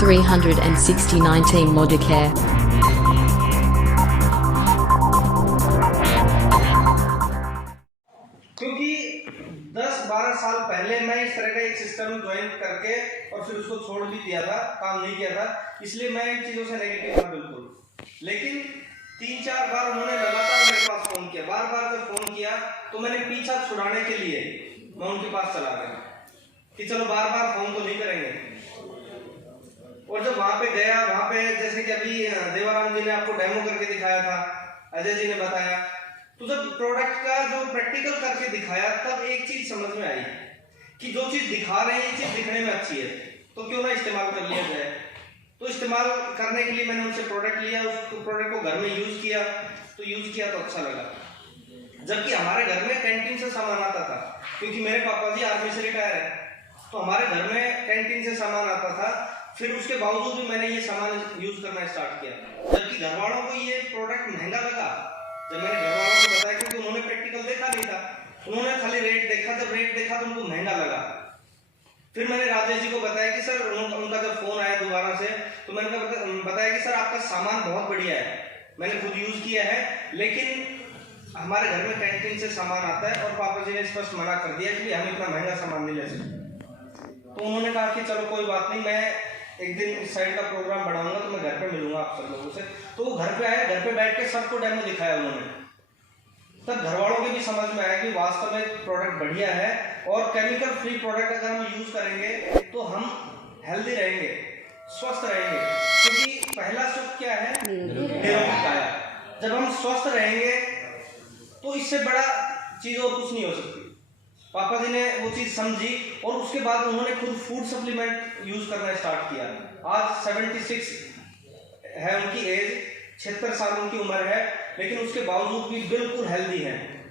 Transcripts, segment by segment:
36019 Modicare. क्योंकि 10-12 साल पहले मैं इस तरह का एक सिस्टम ज्वाइन करके और फिर उसको छोड़ भी दिया था, काम नहीं किया था, इसलिए मैं इन चीज़ों से नेगेटिव था बिल्कुल। लेकिन 3-4 बार उन्होंने लगातार मेरे पास फ़ोन किया, बार बार जब फ़ोन किया तो मैंने पीछा छुड़ाने के लिए मैं उनके पास चला गया कि चलो बार बार फ़ोन तो नहीं करेंगे। और जब वहाँ पे गया, वहाँ पे जैसे कि अभी देवाराम जी ने आपको डेमो करके दिखाया था, अजय जी ने बताया, तो जब प्रोडक्ट का जो प्रैक्टिकल करके दिखाया तब एक चीज समझ में आई कि जो चीज दिखा रहे हैं ये चीज दिखने में अच्छी है तो क्यों ना इस्तेमाल कर लिया जाए। तो इस्तेमाल करने के लिए मैंने उनसे प्रोडक्ट लिया, उस प्रोडक्ट को घर में यूज किया तो अच्छा लगा। जबकि हमारे घर में कैंटीन से सामान आता था, क्योंकि मेरे पापा जी आर्मी से रिटायर है, तो हमारे घर में कैंटीन से सामान आता था। फिर उसके बावजूद भी मैंने ये सामान यूज करना स्टार्ट किया, जबकि घर वालों को ये प्रोडक्ट महंगा लगा। जब मैंने घर वालों को बताया, क्योंकि उन्होंने प्रैक्टिकल देखा नहीं था, उन्होंने खाली रेट देखा, जब रेट देखा तो उनको महंगा लगा। फिर मैंने राजेश जी को बताया कि सर, उनका जब फोन आया दोबारा से तो मैंने बताया कि सर आपका सामान बहुत बढ़िया है, मैंने खुद यूज किया है, लेकिन हमारे घर में कैंटीन से सामान आता है और पापा जी ने स्पष्ट मना कर दिया कि हम इतना महंगा सामान नहीं ले सकते। तो उन्होंने कहा कि चलो कोई बात नहीं, मैं एक दिन इस साइड का प्रोग्राम बनाऊंगा तो मैं घर पे मिलूंगा आप सब लोगों से। तो वो घर पे आए, घर पे बैठ के सबको डेमो दिखाया उन्होंने। तब घर वालों के भी समझ में आया कि वास्तव में प्रोडक्ट बढ़िया है और केमिकल फ्री प्रोडक्ट अगर हम यूज करेंगे तो हम हेल्दी रहेंगे, स्वस्थ रहेंगे। क्योंकि पहला सुख क्या है? निरोगी काया। जब हम स्वस्थ रहेंगे तो इससे बड़ा चीज और कुछ नहीं हो सकती। पापा जी ने वो चीज समझी और उसके बाद उन्होंने खुद फूड सप्लीमेंट यूज करना स्टार्ट किया। आज 76 है उनकी एज, 76 साल उनकी उम्र है, लेकिन उसके बावजूद भी बिल्कुल हेल्दी हैं।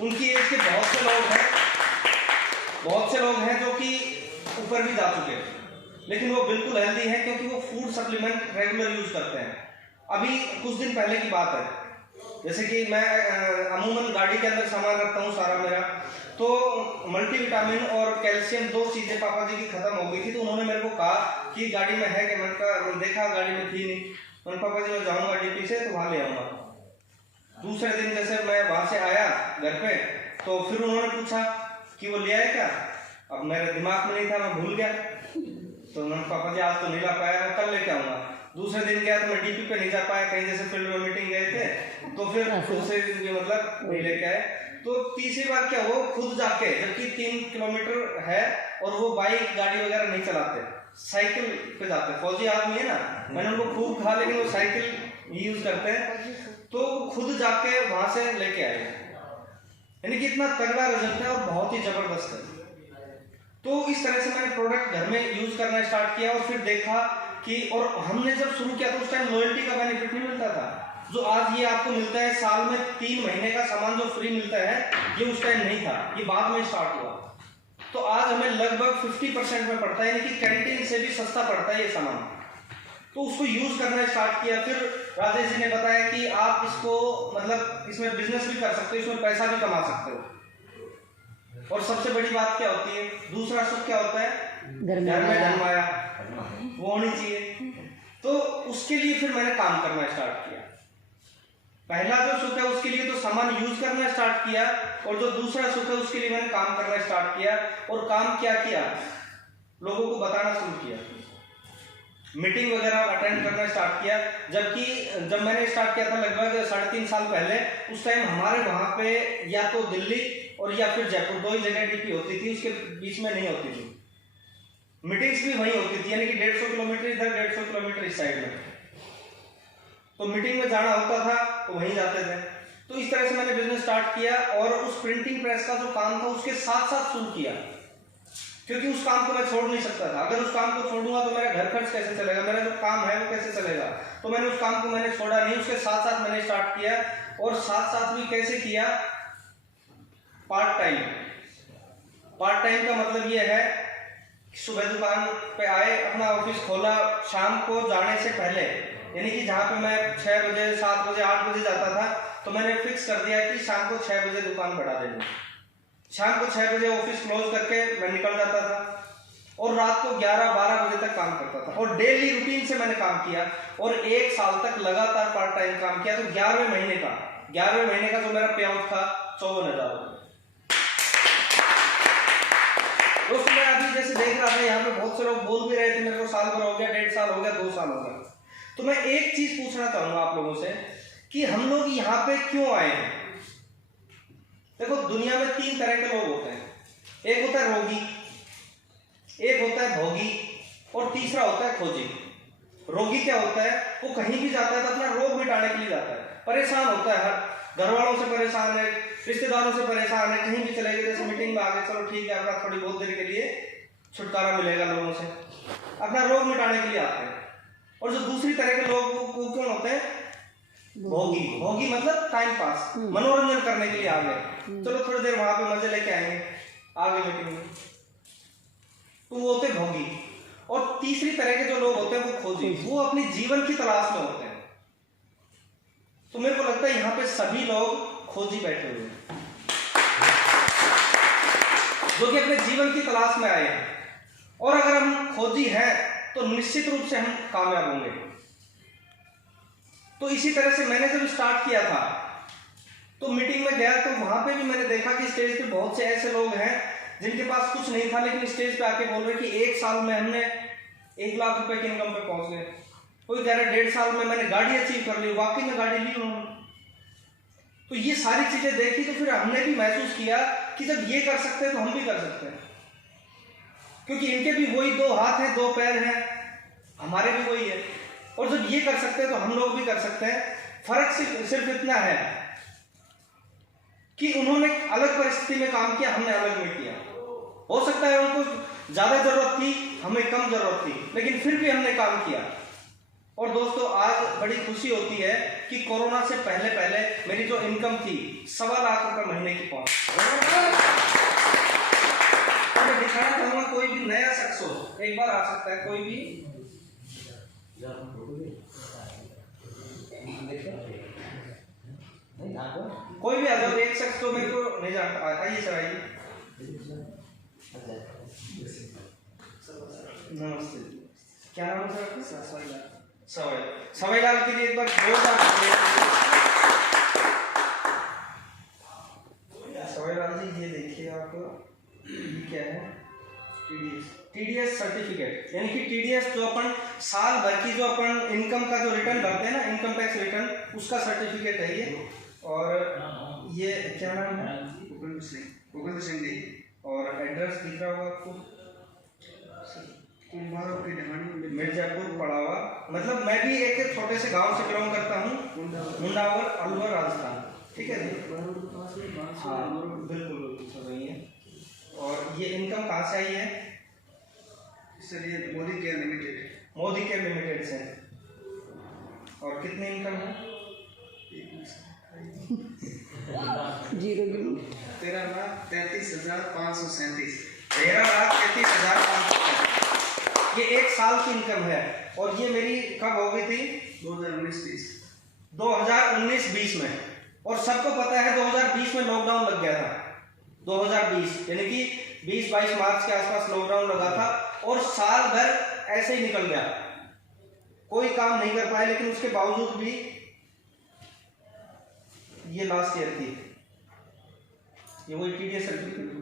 उनकी एज के बहुत से लोग हैं जो कि ऊपर भी जा चुके हैं, लेकिन वो बिल्कुल हेल्दी हैं क्योंकि वो फूड सप्लीमेंट रेगुलर यूज करते हैं। अभी कुछ दिन पहले की बात है, जैसे कि मैं अमूमन गाड़ी के अंदर सामान रखता हूँ सारा मेरा, तो मल्टीविटामिन और कैल्शियम 2 चीजें पापा जी की खत्म हो गई थी। तो उन्होंने मेरे को कहा कि गाड़ी में है कि मैंने देखा गाड़ी में थी नहीं। मैंने पापा जी मैं जाऊँगा डीपी से तो वहाँ ले आऊँगा। दूसरे दिन जैसे मैं वहाँ से आया घर पे तो फिर उन्होंने पूछा कि वो ले आए क्या। अब मेरे दिमाग में नहीं था, मैं भूल गया। तो मैंने पापा जी आज तो नहीं ला पाया, मैं कल लेके आऊँगा। दूसरे दिन गया तो मैं डीपी पे नहीं जा पाया, कहीं जैसे फील्ड में मीटिंग गए थे, तो फिर दूसरे दिन मतलब नहीं लेके आए। तो तीसरी बार क्या हो, खुद जाके, जबकि 3 किलोमीटर है और वो बाइक गाड़ी वगैरह नहीं चलाते, साइकिल पे जाते। फौजी आदमी है ना, मैंने उनको खूब कहा लेकिन वो साइकिल यूज करते हैं, तो खुद जाके वहां से लेके आए। यानी कि इतना तगड़ा रिजल्ट है और बहुत ही जबरदस्त है। तो इस तरह से मैंने प्रोडक्ट घर में यूज करना स्टार्ट किया और फिर देखा कि, और हमने जब शुरू किया तो उस टाइम लॉयल्टी का बेनिफिट नहीं मिलता था जो आज ये आपको मिलता है। साल में 3 महीने का सामान जो फ्री मिलता है, ये उस टाइम नहीं था, ये बाद में स्टार्ट हुआ। तो आज हमें लगभग 50% में पड़ता है, यानी कि कैंटीन से भी सस्ता पड़ता है ये सामान। तो उसको यूज करना स्टार्ट किया। फिर राजेश जी ने बताया कि आप इसको मतलब इसमें बिजनेस भी कर सकते हो, इसमें पैसा भी कमा सकते हो। और सबसे बड़ी बात क्या होती है, दूसरा सुख क्या होता है? घर में धनमाया, वो होनी चाहिए। तो उसके लिए फिर मैंने काम करना स्टार्ट किया। पहला जो सुख है उसके लिए तो सामान यूज करना स्टार्ट किया, और जो दूसरा सुख है उसके लिए मैंने काम करना स्टार्ट किया। और काम क्या किया? लोगों को बताना शुरू किया, मीटिंग वगैरह अटेंड करना स्टार्ट किया। जबकि जब मैंने स्टार्ट किया था लगभग 3.5 साल पहले, उस टाइम हमारे वहां पे या तो दिल्ली और या फिर जयपुर 2 ही जगह डीपी होती थी, उसके बीच में नहीं होती थी। मीटिंग्स भी वहीं होती थी, यानी कि 150 किलोमीटर इधर 150 किलोमीटर इस साइड में। तो मीटिंग में जाना होता था तो वहीं जाते थे। तो इस तरह से मैंने बिजनेस स्टार्ट किया और उस प्रिंटिंग प्रेस का जो काम था उसके साथ साथ शुरू किया, क्योंकि उस काम को मैं छोड़ नहीं सकता था। अगर उस काम को छोड़ूंगा तो मेरा घर खर्च कैसे चलेगा, मेरा जो काम है वो कैसे चलेगा। तो मैंने उस काम को मैंने छोड़ा नहीं, उसके साथ साथ मैंने स्टार्ट किया। और साथ साथ भी कैसे किया? पार्ट टाइम का मतलब ये है कि सुबह दुकान पे आए, अपना ऑफिस खोला, शाम को जाने से पहले, यानी कि जहाँ पे मैं 6 बजे 7 बजे 8 बजे जाता था, तो मैंने फिक्स कर दिया कि शाम को 6 बजे दुकान बढ़ा देंगे। शाम को 6 बजे ऑफिस क्लोज करके मैं निकल जाता था और रात को 11-12 बजे तक काम करता था, और डेली रूटीन से मैंने काम किया और 1 साल तक लगातार पार्ट टाइम काम किया। तो 11वें महीने का जो मेरा पे आउट था 54,000 रुपये। दोस्तों मैं अभी जैसे देख रहा था यहाँ पे बहुत से लोग बोल भी रहे थे मेरे को साल भर हो गया, 1.5 साल हो गया, 2 साल हो गया। तो मैं एक चीज पूछना चाहूंगा आप लोगों से कि हम लोग यहाँ पे क्यों आए हैं। देखो दुनिया में 3 तरह के लोग होते हैं, एक होता है रोगी, एक होता है भोगी, और तीसरा होता है खोजी। रोगी क्या होता है, वो कहीं भी जाता है तो अपना रोग मिटाने के लिए जाता है, परेशान होता है, घर वालों से परेशान है, रिश्तेदारों से परेशान है, कहीं भी चले गए, जैसे मीटिंग में आ गए, चलो ठीक है अपना थोड़ी बहुत देर के लिए छुटकारा मिलेगा लोगों से, अपना रोग मिटाने के लिए आते हैं। और जो दूसरी तरह के लोग वो कौन होते हैं, भोगी मतलब टाइम पास, मनोरंजन करने के लिए आ गए, चलो थोड़ी देर वहां पे मजे लेके आएंगे, आ गए मीटिंग में, तो वो होते भोगी। और तीसरी तरह के जो लोग होते हैं वो खोजी, वो अपनी जीवन की तलाश में होते हैं। तो मेरे को लगता है यहाँ पे सभी लोग खोजी बैठे हुए हैं, जो कि अपने जीवन की तलाश में आए हैं। और अगर हम खोजी हैं तो निश्चित रूप से हम कामयाब होंगे। तो इसी तरह से मैंने जब स्टार्ट किया था तो मीटिंग में गया, तो वहां पे भी मैंने देखा कि स्टेज पे बहुत से ऐसे लोग हैं जिनके पास कुछ नहीं था, लेकिन स्टेज पे आके बोल रहे कि 1 साल में हमने 1 लाख रुपए की इनकम पे पहुंच गए। कोई कह रहा 1.5 साल में मैंने गाड़ी अचीव कर ली, वाकई में गाड़ी ली उन्होंने। तो ये सारी चीजें देखी तो फिर हमने भी महसूस किया कि जब ये कर सकते हैं तो हम भी कर सकते हैं, क्योंकि इनके भी वही 2 हाथ हैं, 2 पैर हैं, हमारे भी वही है। और जब ये कर सकते हैं तो हम लोग भी कर सकते हैं। फर्क सिर्फ इतना है कि उन्होंने अलग परिस्थिति में काम किया, हमने अलग में किया। हो सकता है उनको ज्यादा जरूरत थी, हमें कम जरूरत थी, लेकिन फिर भी हमने काम किया। और दोस्तों आज बड़ी खुशी होती है कि कोरोना से पहले मेरी जो इनकम थी 1.25 लाख रुपए महीने की पहुंच। मैं दिखाना चाहूंगा, कोई भी नया शख्स हो एक बार आ सकता है, कोई भी आ जाओ, एक शख्स तो मेरे को नहीं जानता, आइए सर आइए। नमस्ते, क्या नाम है सर आपका? सवाईलाल के लिए एक बार सवाईलाल जी, ये देखिए आप, ये क्या है, टीडीएस सर्टिफिकेट, यानी कि टीडीएस जो अपन साल भर की जो अपन इनकम का जो रिटर्न भरते हैं ना, इनकम टैक्स रिटर्न, उसका सर्टिफिकेट है ये। और ये क्या नाम है, भूपेंद्र सिंह जी, और एड्रेस दिख रहा होगा आपको, मिर्जापुर पड़ावा, मतलब मैं भी एक छोटे से गांव से बिलोंग करता हूँ, मुंडावर अलवर राजस्थान, ठीक है जी, हाँ बिल्कुल सही है। और ये इनकम कहाँ से आई है सर? ये मोदी केयर लिमिटेड से। और कितनी इनकम है? 13,33,537। 13,33,537 ये 1 साल की इनकम है। और ये मेरी कब हो गई थी? 2019-20 में। और सबको पता है 2020 में लॉकडाउन लग गया था। 2020 यानी कि 20-22 मार्च के आसपास लॉकडाउन लगा था, और साल भर ऐसे ही निकल गया, कोई काम नहीं कर पाए। लेकिन उसके बावजूद भी ये लास्ट ईयर थी, ये वही टीडीएस सर्टिफिकेट।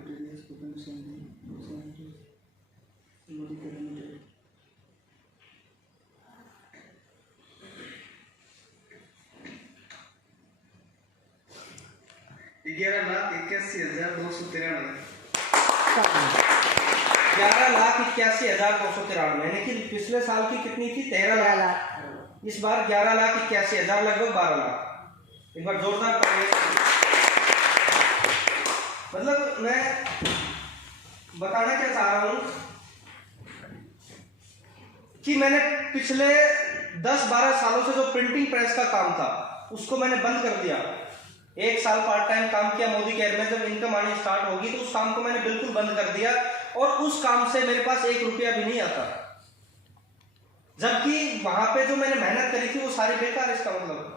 11,81,293, यानी कि पिछले साल की कितनी थी? 13 लाख। इस बार 11,81,000, लगभग 12 लाख। एक बार जोरदार तालियां। मतलब मैं बताना क्या चाह रहा हूं कि मैंने पिछले 10-12 सालों से जो प्रिंटिंग प्रेस का काम था उसको मैंने बंद कर दिया। 1 साल पार्ट टाइम काम किया मोदी केयर में, जब इनकम आनी स्टार्ट होगी तो उस काम को मैंने बिल्कुल बंद कर दिया, और उस काम से मेरे पास 1 रुपया भी नहीं आता, जबकि वहां पे जो मैंने मेहनत करी थी वो सारी बेकार। इसका मतलब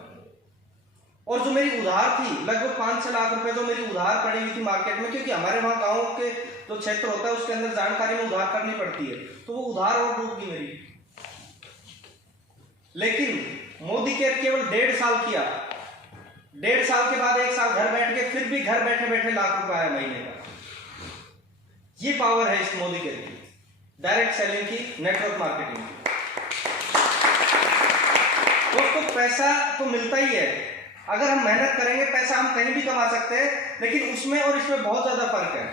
और जो मेरी उधार थी लगभग 5-6 लाख रुपए जो मेरी उधार पड़ी हुई थी मार्केट में, क्योंकि हमारे वहाँ गाँव के जो क्षेत्र होता है उसके अंदर जानकारी में उधार करनी पड़ती है, तो वो उधार और डूब गई मेरी। लेकिन मोदी केयर केवल 1.5 साल किया, 1.5 साल के बाद 1 साल घर बैठ के फिर भी घर बैठे बैठे लाख रुपए आया महीने का। ये पावर है इस मोदी केयर की, डायरेक्ट सेलिंग की, नेटवर्क मार्केटिंग की। दोस्तों पैसा तो मिलता ही है, अगर हम मेहनत करेंगे पैसा हम कहीं भी कमा सकते हैं, लेकिन उसमें और इसमें बहुत ज्यादा फर्क है।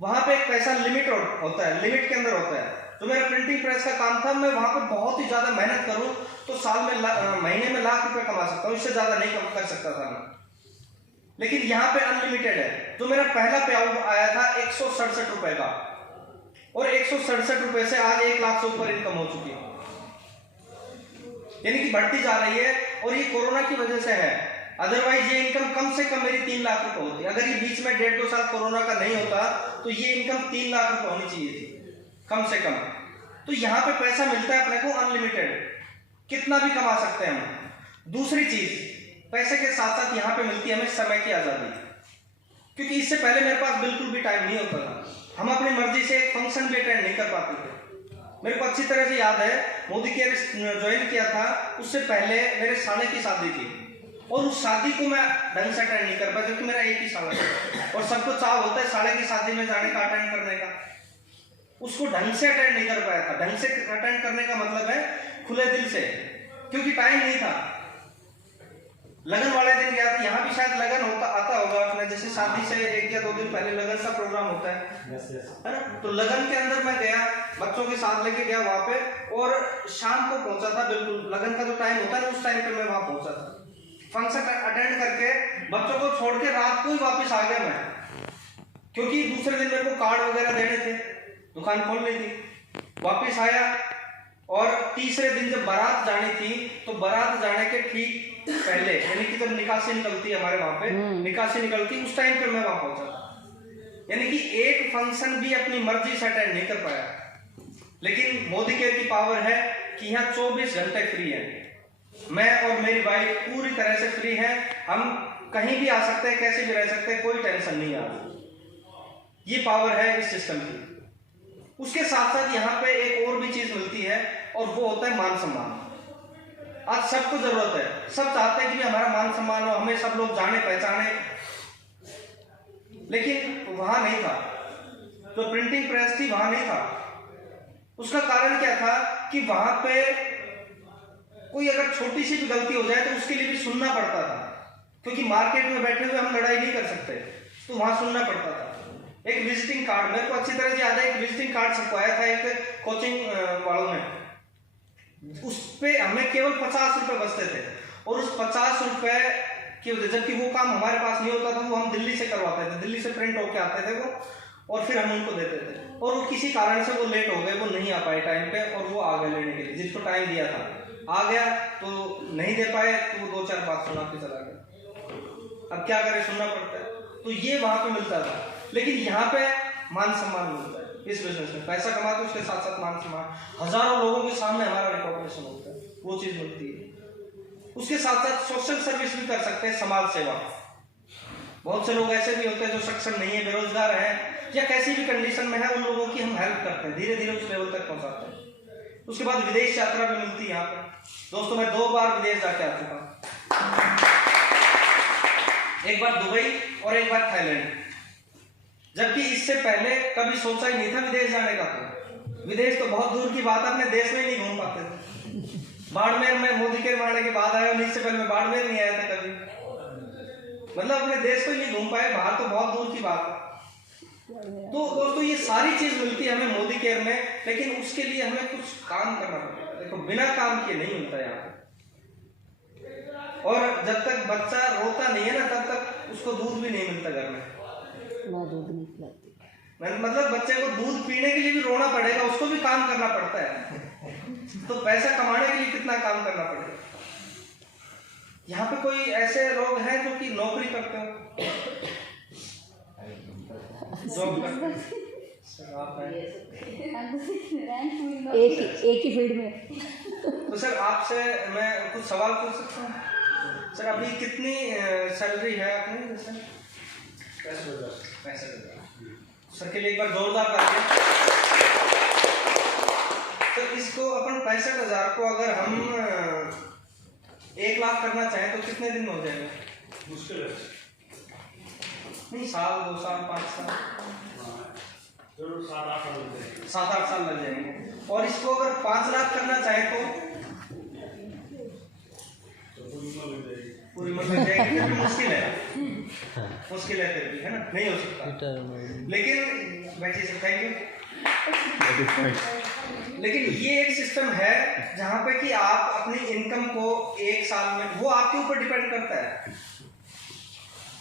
वहां पे एक पैसा लिमिट होता है, लिमिट के अंदर होता है। तो मेरा प्रिंटिंग प्रेस का काम था, मैं वहां पे बहुत ही ज्यादा मेहनत करूं तो साल में महीने में लाख रुपए कमा सकता हूं, इससे ज्यादा नहीं कर सकता था मैं। लेकिन यहाँ पे अनलिमिटेड है। तो मेरा पहला पे आउट आया था 167 रुपए का, और 167 रुपए से आज 1 लाख से ऊपर इनकम हो चुकी है, यानी कि बढ़ती जा रही है। और ये कोरोना की वजह से है, अदरवाइज ये इनकम कम से कम मेरी 3 लाख रुपए होती। अगर ये बीच में 1.5-2 साल कोरोना का नहीं होता तो ये इनकम 3 लाख रुपए होनी चाहिए थी कम से कम। तो यहाँ पे पैसा मिलता है अपने को अनलिमिटेड, कितना भी कमा सकते हैं हम। दूसरी चीज, पैसे के साथ साथ यहाँ पे मिलती है हमें समय की आजादी, क्योंकि इससे पहले मेरे पास बिल्कुल भी टाइम नहीं होता था। हम अपनी मर्जी से एक फंक्शन भी अटेंड नहीं कर पाते थे। मेरे को अच्छी तरह से याद है, मोदी केयर ज्वाइन किया था उससे पहले मेरे साले की शादी थी, और उस शादी को मैं ढंग से अटेंड नहीं कर पाया, क्योंकि मेरा एक ही साला था, और सबको चाह होता है साले की शादी में जाने का, अटेंड करने का। उसको ढंग से अटेंड नहीं कर पाया था। ढंग से अटेंड करने का मतलब है खुले दिल से, क्योंकि टाइम नहीं था। लगन वाले दिन गया था, यहाँ भी शायद लगन आता होगा अपने, जैसे शादी से 1 या 2 दिन पहले लगन का प्रोग्राम होता है, है ना। तो लगन के अंदर मैं गया, बच्चों के साथ लेके गया वहां पे, और शाम को पहुंचा था, बिल्कुल लगन का जो टाइम होता है उस टाइम पे मैं वहां पहुंचा था। फंक्शन अटेंड करके बच्चों को छोड़ के रात को ही वापस आ गया मैं, क्योंकि दूसरे दिन मेरे को कार्ड वगैरह देने थे, दुकान खोलनी थी। वापस आया, और तीसरे दिन जब बारात जानी थी तो बारात जाने के ठीक पहले, यानी कि जब निकासी निकलती है हमारे वहां पे, निकासी निकलती उस टाइम पे मैं वहां पहुंचा था। यानी कि एक फंक्शन भी अपनी मर्जी से अटेंड नहीं कर पाया। लेकिन मोदी केयर की पावर है कि यहाँ 24 घंटे फ्री है, मैं और मेरी वाइफ पूरी तरह से फ्री है। हम कहीं भी आ सकते हैं, कैसे भी रह सकते हैं, कोई टेंशन नहीं आ रही। ये पावर है इस सिस्टम की। उसके साथ साथ यहाँ पे एक और भी चीज मिलती है, और वो होता है मान सम्मान। आज सबको जरूरत है, सब चाहते हैं कि हमारा मान सम्मान हो, हमें सब लोग जाने पहचाने, लेकिन वहां नहीं था। जो प्रिंटिंग प्रेस थी वहां नहीं था। उसका कारण क्या था कि वहां पे कोई अगर छोटी सी भी गलती हो जाए तो उसके लिए भी सुनना पड़ता था, क्योंकि मार्केट में बैठे हुए हम लड़ाई नहीं कर सकते, तो वहां सुनना पड़ता था। एक विजिटिंग कार्ड, मेरे को अच्छी तरह से याद है, एक विजिटिंग कार्ड छपवाया था एक कोचिंग वालों ने, उस पे हमें केवल 50 रुपए बचते थे, और उस 50 रुपए की वजह, जबकि वो काम हमारे पास नहीं होता था, वो हम दिल्ली से करवाते थे, दिल्ली से प्रिंट होके आते थे वो, और फिर हम उनको देते थे। और वो किसी कारण से वो लेट हो गए, वो नहीं आ पाए टाइम पे, और वो आ गए लेने के लिए, जिसको टाइम दिया था आ गया, तो नहीं दे पाए, तो वो 2-4 बात सुना के चला गया। अब क्या करें, सुनना पड़ता है। तो ये वहां पे मिलता था, लेकिन यहाँ पे मान सम्मान मिलता है। इस बिजनेस में पैसा कमाते उसके साथ साथ मान सम्मान, हजारों लोगों के सामने हमारा रिकॉग्निशन होता है, वो चीज मिलती है। उसके साथ साथ सोशल सर्विस भी कर सकते हैं, समाज सेवा। बहुत से लोग ऐसे भी होते हैं जो सक्षम नहीं है, बेरोजगार है, या कैसी भी कंडीशन में है, उन लोगों की हम हेल्प करते हैं, धीरे धीरे उस लेवल तक पहुंचाते हैं। उसके बाद विदेश यात्रा भी मिलती है यहाँ पे। दोस्तों मैं 2 बार विदेश जाके आ चुका हूँ, एक बार दुबई और एक बार थाईलैंड, जबकि इससे पहले कभी सोचा ही नहीं था विदेश जाने का। विदेश तो बहुत दूर की बात, अपने देश में ही नहीं घूम पाते थे। बाड़मेर में मोदी केयर मारने के बाद आया, इससे पहले मैं बाड़मेर नहीं आया था कभी, मतलब अपने देश को ही नहीं घूम पाए, बाहर तो बहुत दूर की बात है। तो दोस्तों ये सारी चीज मिलती है हमें मोदी केयर में, लेकिन उसके लिए हमें कुछ काम करना पड़ेगा। देखो बिना काम किए नहीं मिलता यहाँ पे, और जब तक बच्चा रोता नहीं है ना, तब तक उसको दूध भी नहीं मिलता घर में। दूध नहीं पिलाती, मतलब बच्चे को दूध पीने के लिए भी रोना पड़ेगा, उसको भी काम करना पड़ता है। तो पैसा कमाने के लिए कितना काम करना पड़ेगा। यहाँ पे कोई ऐसे लोग हैं जो कि नौकरी करते हो, जॉब करते हैं, एक ही फील्ड में। तो सर आपसे मैं कुछ सवाल पूछ सकता हूँ? सर अभी कितनी सैलरी है आपने जैसे? 65,000। सर के लिए एक बार जोरदार तालियां। तो इसको अपन 65,000 को अगर हम 1 लाख करना चाहें तो कितने दिन में हो जाएगा? मुश्किल है। नहीं, साल, 2 साल, 5 साल, जरूर 7-8 साल लग जाएंगे। 7-8 साल लग जाएंगे। और इसको अगर 5 लाख करना चाहे तो पूरी उम्र लग जाएगी। फिर भी मुश्किल है, मुश्किल है, फिर भी है ना, नहीं हो सकता। लेकिन बैठिए सर, थैंक यू। लेकिन ये एक सिस्टम है जहाँ पे कि आप अपनी इनकम को 1 साल में, वो आपके ऊपर डिपेंड करता है।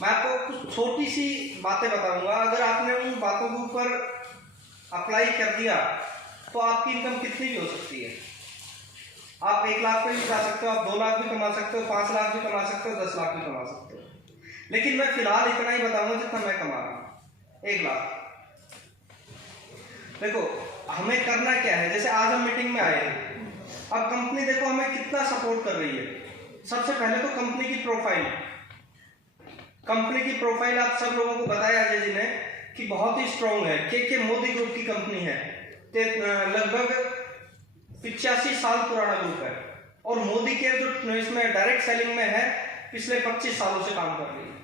मैं आपको कुछ छोटी सी बातें बताऊंगा, अगर आपने उन बातों के ऊपर अप्लाई कर दिया तो आपकी इनकम कितनी भी हो सकती है। आप 1 लाख पे भी जा सकते हो, आप 2 लाख भी कमा सकते हो, 5 लाख भी कमा सकते हो, 10 लाख भी कमा सकते हो। लेकिन मैं फिलहाल इतना ही बताऊंगा जितना मैं कमा रहा हूँ, 1 लाख। देखो हमें करना क्या है, जैसे आज हम मीटिंग में आए हैं, अब कंपनी देखो हमें कितना सपोर्ट कर रही है। सबसे पहले तो कंपनी की प्रोफाइल आप सब लोगों को बताया अजय जी ने कि बहुत ही स्ट्रॉन्ग है। के मोदी ग्रुप की कंपनी है, लगभग 85 साल पुराना ग्रुप है, और मोदी के जो इसमें डायरेक्ट सेलिंग में है पिछले 25 सालों से काम कर रही है।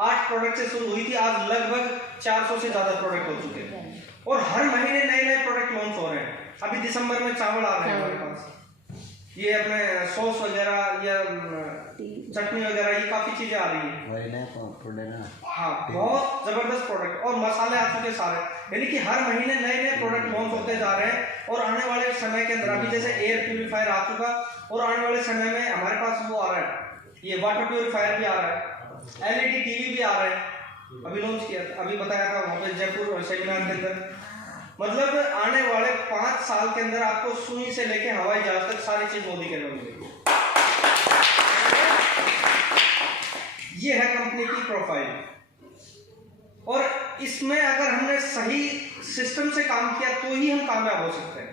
8 प्रोडक्ट से शुरू हुई थी, आज लगभग 400 से ज्यादा प्रोडक्ट हो चुके हैं, और हर महीने नए प्रोडक्ट लॉन्च हो रहे हैं। अभी दिसंबर में चावल आ रहे हैं हमारे पास, ये अपने सॉस वगैरह या चटनी वगैरह, ये काफी चीजें आ रही है। हाँ, बहुत जबरदस्त प्रोडक्ट, और मसाले आ चुके सारे, यानी कि हर महीने नए प्रोडक्ट लॉन्च होते जा रहे हैं। और आने वाले समय के अंदर अभी जैसे एयर प्यूरिफायर आ चुका, और आने वाले समय में हमारे पास वो आ रहा है, ये वाटर प्यूरिफायर भी आ रहा है, LED टीवी भी आ रहा है, अभी लॉन्च किया था, अभी बताया था वहाँ पे जयपुर सेमिनार के अंदर। मतलब आने वाले 5 साल के अंदर आपको सुई से लेके हवाई जहाज तक सारी चीज मोदी के अंदर मिलेगी। ये है कंपनी की प्रोफाइल, और इसमें अगर हमने सही सिस्टम से काम किया तो ही हम कामयाब हो सकते हैं।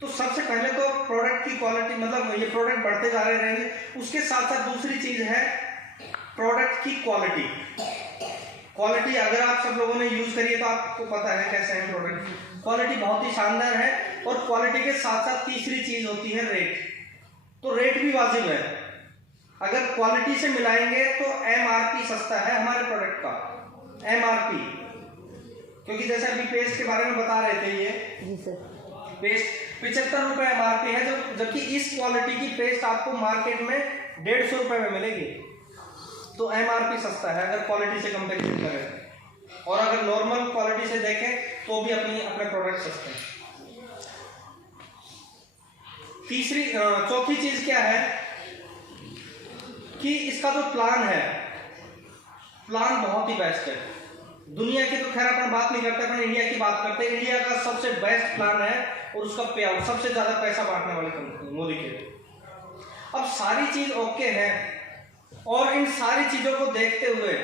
तो सबसे पहले तो प्रोडक्ट की क्वालिटी, मतलब ये प्रोडक्ट बढ़ते जा रहे रहेंगे, उसके साथ साथ दूसरी चीज है प्रोडक्ट की क्वालिटी। अगर आप सब लोगों ने यूज करी है तो आपको पता है कैसे है प्रोडक्ट, क्वालिटी बहुत ही शानदार है। और क्वालिटी के साथ साथ तीसरी चीज होती है रेट। तो रेट भी वाजिब है, अगर क्वालिटी से मिलाएंगे तो MRP सस्ता है हमारे प्रोडक्ट का, MRP। क्योंकि जैसे अभी पेस्ट के बारे में बता रहे थे, ये पेस्ट 75 रुपए MRP है, जबकि इस क्वालिटी की पेस्ट आपको मार्केट में 150 रुपए में मिलेगी। तो MRP सस्ता है अगर क्वालिटी से कंपेरिजन करें, और अगर नॉर्मल क्वालिटी से देखें तो भी अपने प्रोडक्ट सस्ते हैं। चौथी चीज क्या है कि इसका जो प्लान है, प्लान बहुत ही बेस्ट है। दुनिया की तो खैर अपन बात नहीं करते, अपन इंडिया की बात करते हैं। इंडिया का सबसे बेस्ट प्लान है, और उसका पे आउट सबसे ज्यादा पैसा बांटने वाली कंपनी मोदी के। अब सारी चीज ओके है, और इन सारी चीजों को देखते हुए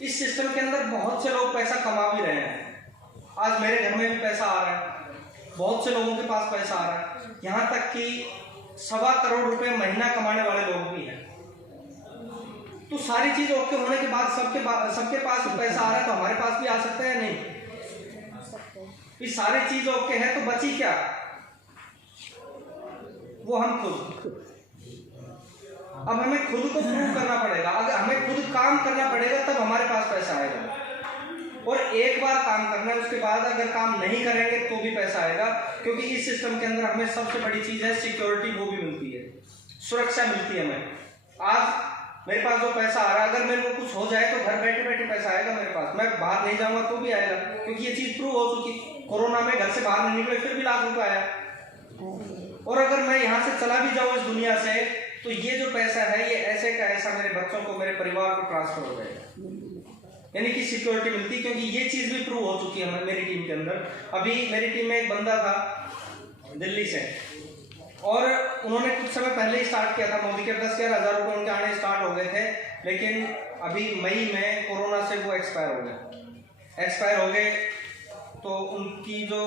इस सिस्टम के अंदर बहुत से लोग पैसा कमा भी रहे हैं। आज मेरे घर में भी पैसा आ रहा है, बहुत से लोगों के पास पैसा आ रहा है, यहाँ तक कि 1.25 करोड़ रुपए महीना कमाने वाले लोग भी हैं। तो सारी चीज ओके होने के बाद सबके पास पैसा आ रहा है, तो हमारे पास भी आ सकता है, नहीं? ये सारी चीज ओके है, तो बची क्या? वो हम खुद। अब हमें खुद को प्रूव करना पड़ेगा, अगर हमें खुद काम करना पड़ेगा तब हमारे पास पैसा आएगा। और एक बार काम करना है, उसके बाद अगर काम नहीं करेंगे तो भी पैसा आएगा। क्योंकि इस सिस्टम के अंदर हमें सबसे बड़ी चीज है सिक्योरिटी, वो भी मिलती है, सुरक्षा मिलती है हमें। आज मेरे पास जो पैसा आ रहा है, अगर मेरे को कुछ हो जाए तो घर बैठे बैठे पैसा आएगा मेरे पास, मैं बाहर नहीं जाऊंगा तो भी आएगा, क्योंकि ये चीज प्रूव हो चुकी। कोरोना में घर से बाहर नहीं निकले फिर भी लाख रुपए आया, और अगर मैं यहाँ से चला भी जाऊँ इस दुनिया से, तो ये जो पैसा है ये ऐसे का ऐसा मेरे बच्चों को, मेरे परिवार को ट्रांसफर हो जाएगा, यानी कि सिक्योरिटी मिलती है। क्योंकि ये चीज भी प्रूव हो चुकी है मेरी टीम के अंदर। अभी मेरी टीम में एक बंदा था दिल्ली से, और उन्होंने कुछ समय पहले ही स्टार्ट किया था, मोदी के 10-11 हज़ार रुपये उनके आने स्टार्ट हो गए थे, लेकिन अभी मई में कोरोना से वो एक्सपायर हो गए। तो उनकी जो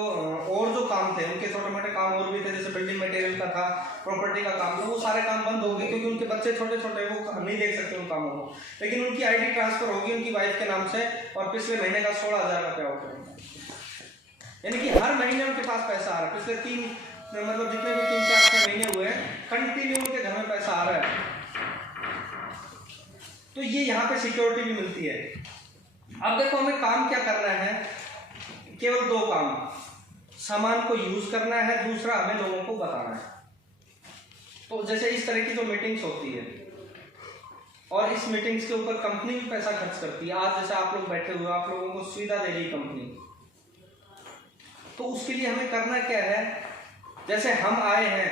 और जो काम थे, उनके छोटे मोटे काम और भी थे, जैसे बिल्डिंग मटेरियल का था, प्रॉपर्टी का काम था, वो सारे काम बंद हो गए क्योंकि उनके बच्चे छोटे छोटे, वो नहीं देख सकते उन कामों को। लेकिन उनकी आईडी ट्रांसफर होगी उनकी वाइफ के नाम से और पिछले महीने का 16,000 का पे आउट होगा। यानी कि हर महीने उनके पास पैसा आ रहा है। पिछले मतलब जितने भी 3-4-6 महीने हुए हैं, कंटिन्यू उनके घर में पैसा आ रहा है। तो ये यहाँ पे सिक्योरिटी भी मिलती है। अब देखो हमें काम क्या करना है, केवल 2 काम, सामान को यूज करना है, दूसरा हमें लोगों को बताना है। तो जैसे इस तरह की जो मीटिंग्स होती है और इस मीटिंग्स के ऊपर कंपनी भी पैसा खर्च करती है। आज जैसे आप लोग बैठे हुए, आप लोगों को सुविधा दे रही कंपनी, तो उसके लिए हमें करना क्या है, जैसे हम आए हैं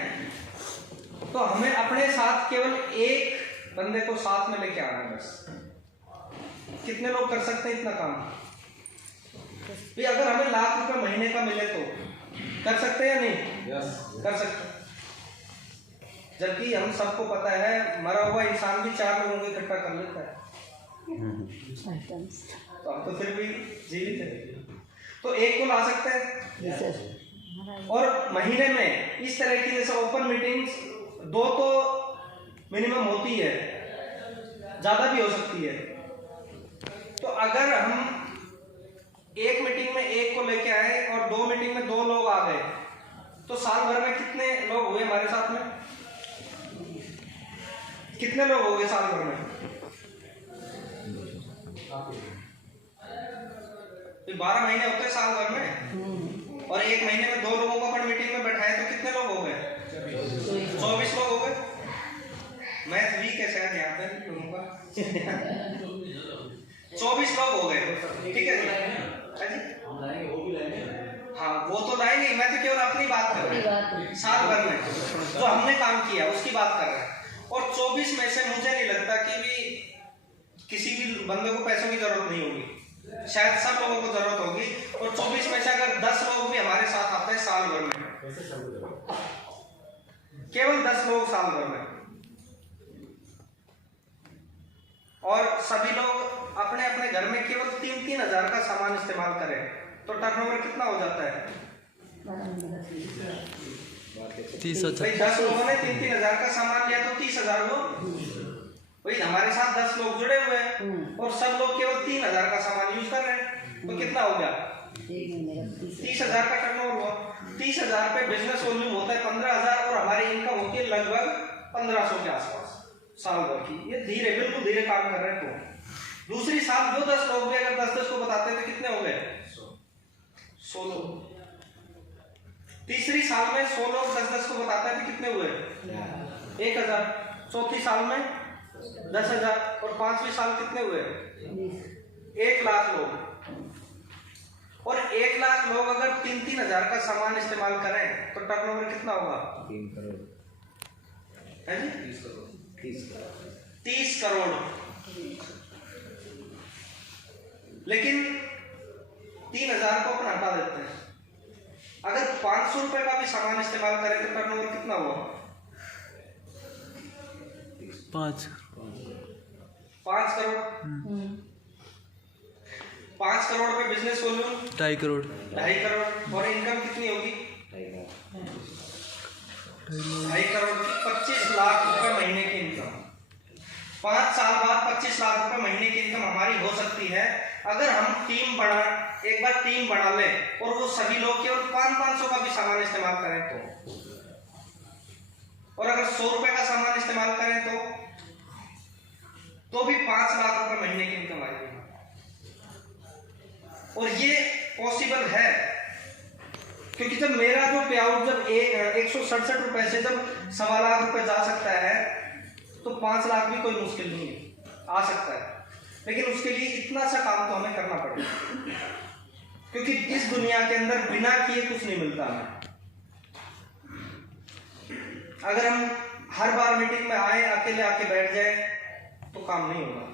तो हमें अपने साथ केवल एक बंदे को साथ में लेके आना है बस। कितने लोग कर सकते हैं इतना काम? भी अगर हमें लाख रुपए महीने का मिले तो कर सकते हैं या नहीं? कर सकते। जबकि हम सबको पता है मरा हुआ इंसान भी 4 लोगों को इकट्ठा कर लेता है, तो हम तो फिर भी जीवित है। तो एक को ला सकते हैं। और महीने में इस तरह की जैसे ओपन मीटिंग्स 2 तो मिनिमम होती है, ज्यादा भी हो सकती है। तो अगर हम एक मीटिंग में एक को लेके आए और 2 मीटिंग में 2 लोग आ गए, तो साल भर में कितने लोग हुए हमारे साथ में? कितने लोग हो गए साल भर में? 12 महीने होते हैं साल भर में, और एक महीने में 2 लोगों को अपन मीटिंग में बैठाए तो कितने लोग हो गए? 24 लोग हो गए। मैथ वीक है शायद यहाँ पे लोगों का। 24 लोग हो गए, ठीक है जी? हाँ वो तो लाएंगे, मैं तो केवल अपनी बात कर रहा हूँ। साल भर में जो हमने काम किया उसकी बात कर रहे हैं। और 24 में से मुझे नहीं लगता कि भी किसी भी बंदे को पैसों की जरूरत नहीं होगी, शायद सब लोगों को जरूरत होगी। और 24 में से अगर 10 लोग भी हमारे साथ आते हैं साल भर में, केवल 10 लोग साल भर में, और सभी लोग अपने अपने घर में केवल 3-3 हजार का सामान इस्तेमाल करें, तो टर्नओवर कितना हो जाता है? 30,000। 10 लोगों ने 3-3 हजार का सामान लिया तो 30,000 लोग, वही हमारे साथ 10 लोग जुड़े हुए हैं और सब लोग केवल 3,000 का सामान यूज कर रहे हैं, तो कितना हो गया? 30,000 का टर्नओवर हुआ। 30,000 पे बिजनेस वॉल्यूम होता है 15,000 और हमारी इनकम होती है लगभग 1500 के आसपास साल भर की। ये धीरे, बिल्कुल धीरे काम कर रहे हैं। तो दूसरी साल जो 10 लोग भी अगर 10-10 को बताते हैं तो कितने हो गए? 100 लोग। तीसरी साल में 100 लोग 10-10 को बताते हैं तो कितने हुए? 1,000। चौथी साल में 10,000 और 5वीं साल कितने हुए? 1 लाख लोग। और 1 लाख लोग अगर 3-3 हजार का सामान इस्तेमाल करें तो टर्नओवर कितना होगा? 3 करोड़ है जी? 30 करोड़। लेकिन 3,000 को अपन हटा देते हैं। अगर 500 रुपए का भी सामान इस्तेमाल करें तो टर्नओवर कितना हुआ? 5 करोड़। 5 करोड़ पे बिजनेस वॉल्यूम 2.5 करोड़। 2.5 करोड़। और इनकम कितनी होगी? 2.5 करोड़ की 25 लाख रुपए महीने की इनकम। 5 साल बाद 25 लाख रुपए महीने की इनकम हमारी हो सकती है अगर हम एक बार टीम बना ले और वो सभी लोग केवल 500 का भी सामान इस्तेमाल करें तो। और अगर 100 रुपए का सामान इस्तेमाल करें तो भी 5 लाख रुपए महीने की इनकम आएगी। और ये पॉसिबल है क्योंकि जब मेरा जो पे आउट जब 167 रुपए से जब 1.25 लाख रुपए जा सकता है तो 5 लाख भी कोई मुश्किल नहीं है, आ सकता है। लेकिन उसके लिए इतना सा काम तो हमें करना पड़ेगा क्योंकि इस दुनिया के अंदर बिना किए कुछ नहीं मिलता हमें। अगर हम हर बार मीटिंग में आए अकेले आके बैठ जाए तो काम नहीं होगा।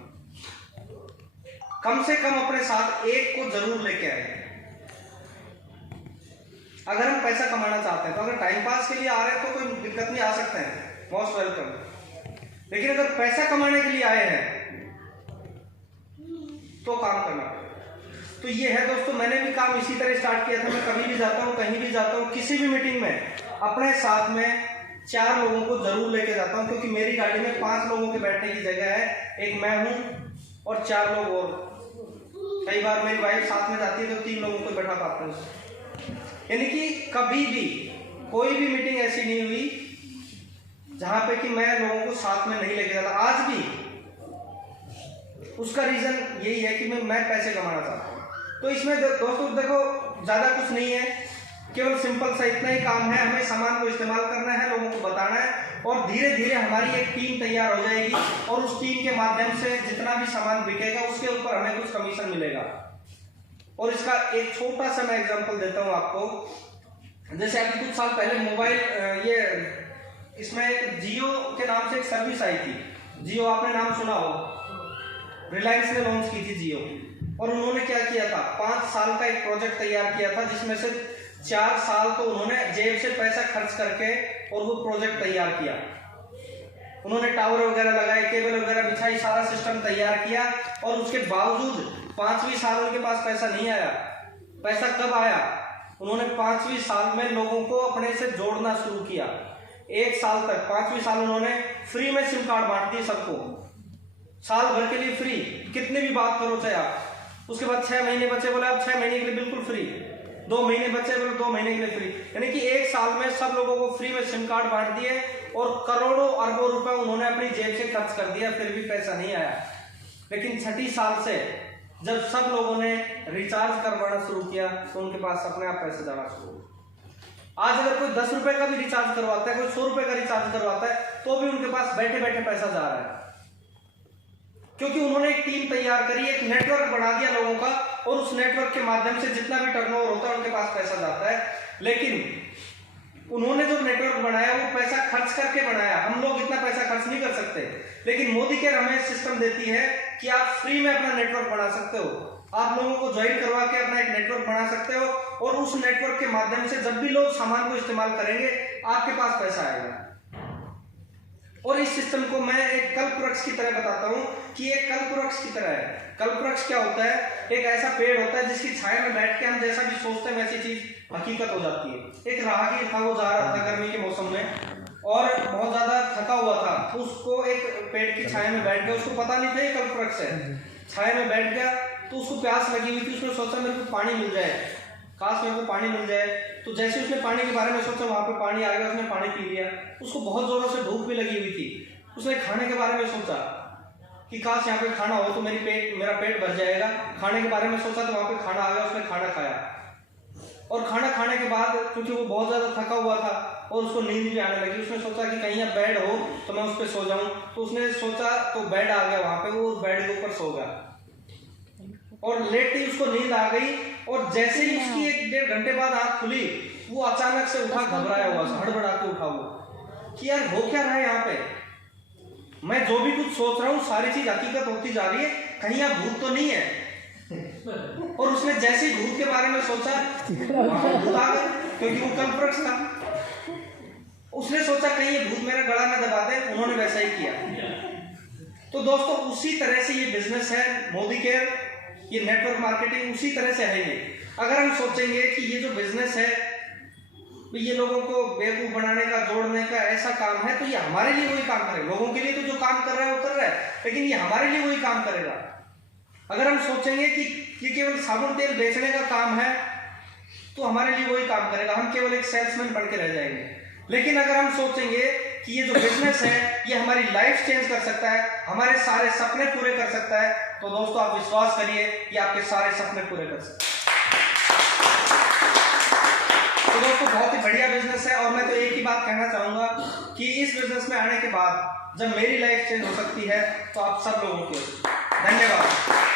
कम से कम अपने साथ एक को जरूर लेके आए। अगर हम पैसा कमाना चाहते हैं तो अगर टाइम पास के लिए आ रहे हैं तो कोई दिक्कत नहीं, आ सकते हैं, मोस्ट वेलकम। लेकिन अगर पैसा कमाने के लिए आए हैं तो काम करना पड़ेगा। तो ये है दोस्तों, मैंने भी काम इसी तरह स्टार्ट किया था। मैं कभी भी जाता हूँ, कहीं भी जाता हूँ, किसी भी मीटिंग में अपने साथ में 4 लोगों को जरूर लेके जाता हूँ, क्योंकि मेरी गाड़ी में 5 लोगों के बैठने की जगह है। एक मैं हूँ और 4 लोग और। कई बार मेरी वाइफ साथ में जाती है तो 3 लोगों को बैठा पाते हैं। यानी कि कभी भी कोई भी मीटिंग ऐसी नहीं हुई जहां पे कि मैं लोगों को साथ में नहीं लेके जाता। आज भी उसका रीजन यही है कि मैं पैसे कमाना चाहता हूँ। तो इसमें दोस्तों देखो, ज्यादा कुछ नहीं है, केवल सिंपल सा इतना ही काम है। हमें सामान को इस्तेमाल करना है, लोगों को बताना है, और धीरे धीरे हमारी एक टीम तैयार हो जाएगी, और उस टीम के माध्यम से जितना भी सामान बिकेगा उसके ऊपर हमें कुछ कमीशन मिलेगा। और इसका एक छोटा सा मैं एग्जांपल देता हूँ आपको। जैसे अभी कुछ साल पहले मोबाइल इसमें एक जियो के नाम से एक सर्विस आई थी। जियो, आपने नाम सुना हो, रिलायंस ने लॉन्च की थी जियो। और उन्होंने क्या किया था, 5 साल का एक प्रोजेक्ट तैयार किया था, जिसमें से 4 साल तो उन्होंने जेब से पैसा खर्च करके और वो प्रोजेक्ट तैयार किया। उन्होंने टावर वगैरह लगाए, केबल वगैरह बिछाई, सारा सिस्टम तैयार किया, और उसके बावजूद 5वीं साल उनके पास पैसा नहीं आया। पैसा कब आया? उन्होंने 5वीं साल में लोगों को अपने से जोड़ना शुरू किया। 1 साल तक, 5वीं साल उन्होंने फ्री में सिम कार्ड बांट दिए सबको, साल भर के लिए फ्री, कितनी भी बात करो चाहे आप। उसके बाद 6 महीने बचे, बोले अब 6 महीने के लिए बिल्कुल फ्री। 2 महीने बचे, बोले 2 महीने के लिए फ्री। यानी कि 1 साल में सब लोगों को फ्री में सिम कार्ड बांट दिए, और करोड़ों अरबों रुपए उन्होंने अपनी जेब से खर्च कर दिया, फिर भी पैसा नहीं आया। लेकिन 6 साल से जब सब लोगों ने रिचार्ज करवाना शुरू किया तो उनके पास अपने आप पैसे जाना शुरू हुआ। आज अगर कोई 10 रुपए का भी रिचार्ज करवाता है, कोई 100 रुपए का रिचार्ज करवाता है, तो भी उनके पास बैठे बैठे पैसा जा रहा है, क्योंकि उन्होंने एक टीम तैयार करी, एक नेटवर्क बना दिया लोगों का, और उस नेटवर्क के माध्यम से जितना भी टर्नओवर होता है उनके पास पैसा जाता है। लेकिन उन्होंने जो नेटवर्क बनाया वो पैसा खर्च करके बनाया। हम लोग इतना पैसा खर्च नहीं कर सकते, लेकिन मोदी केयर हमें सिस्टम देती है कि आप फ्री में अपना नेटवर्क बना सकते हो। आप लोगों को ज्वाइन करवा के अपना एक नेटवर्क बना सकते हो, और उस नेटवर्क के माध्यम से जब भी लोग सामान को इस्तेमाल करेंगे आपके पास पैसा आएगा। और इस सिस्टम को मैं एक कल्पवृक्ष की तरह बताता हूं कि एक कल्पवृक्ष की तरह है। कल्पवृक्ष क्या होता है? एक ऐसा पेड़ होता है जिसकी छाया में बैठ के हम जैसा भी सोचते हैं वैसी चीज हकीकत हो जाती है। एक राहगीर था, वो जा रहा था गर्मी के मौसम में और बहुत ज्यादा थका हुआ था, उसको एक पेड़ की छाया में बैठ गया, उसको पता नहीं था ये कल्पवृक्ष है। छाया में बैठ गया तो उसको प्यास लगी हुई थी, उसने सोचा मेरे को पानी मिल जाए, काश मेरे को पानी मिल जाए। तो जैसे उसने पानी के बारे में सोचा, वहां पे पानी आ गया, उसने पानी पी लिया। उसको बहुत जोरों से भूख भी लगी हुई थी। उसने खाने के बारे में सोचा कि काश यहाँ पे खाना हो तो मेरा पेट भर जाएगा। खाने के बारे में सोचा तो वहां पे खाना आ गया, उसने खाना खाया। और खाना खाने के बाद क्योंकि वो बहुत ज्यादा थका हुआ था और उसको नींद भी आने लगी, उसने सोचा कि कहीं अब बेड हो तो मैं उस पर सो जाऊं। तो उसने सोचा तो बेड आ गया वहां पे, वो उस बेड के ऊपर सो गया और लेटते ही उसको नींद आ गई। और जैसे ही उसकी 1-1.5 घंटे बाद आंख खुली, वो अचानक से उठा, घबराया हुआ, हड़बड़ा के उठा वो कि यार हो क्या रहा है यहाँ पे, मैं जो भी कुछ सोच रहा हूँ सारी चीज हकीकत होती जा रही है, कहीं यहाँ भूत तो नहीं है। और उसने जैसे ही भूत के बारे में सोचा, भूत आ गया क्योंकि वो कल्पवृक्ष था। उसने सोचा कहीं ये भूत मेरा गला न दबा दे, उन्होंने वैसा ही किया। तो दोस्तों उसी तरह से ये बिजनेस है मोदी केयर, ये नेटवर्क मार्केटिंग उसी तरह से है। ये अगर हम सोचेंगे कि ये जो बिजनेस है ये लोगों को बेवकूफ बनाने का, जोड़ने का ऐसा काम है, तो ये हमारे लिए वही काम करेगा। लोगों के लिए तो जो काम कर रहा है वो कर रहा है, लेकिन ये हमारे लिए वही काम करेगा। अगर हम सोचेंगे कि ये केवल साबुन तेल बेचने का काम है तो हमारे लिए वही काम करेगा, हम केवल एक सेल्समैन बन के रह जाएंगे। लेकिन अगर हम सोचेंगे कि ये जो बिजनेस है ये हमारी लाइफ चेंज कर सकता है, हमारे सारे सपने पूरे कर सकता है, तो दोस्तों आप विश्वास करिए ये आपके सारे सपने पूरे कर सकता है। तो दोस्तों बहुत ही बढ़िया बिजनेस है। और मैं तो एक ही बात कहना चाहूंगा कि इस बिजनेस में आने के बाद जब मेरी लाइफ चेंज हो सकती है तो आप सब लोगों की। धन्यवाद।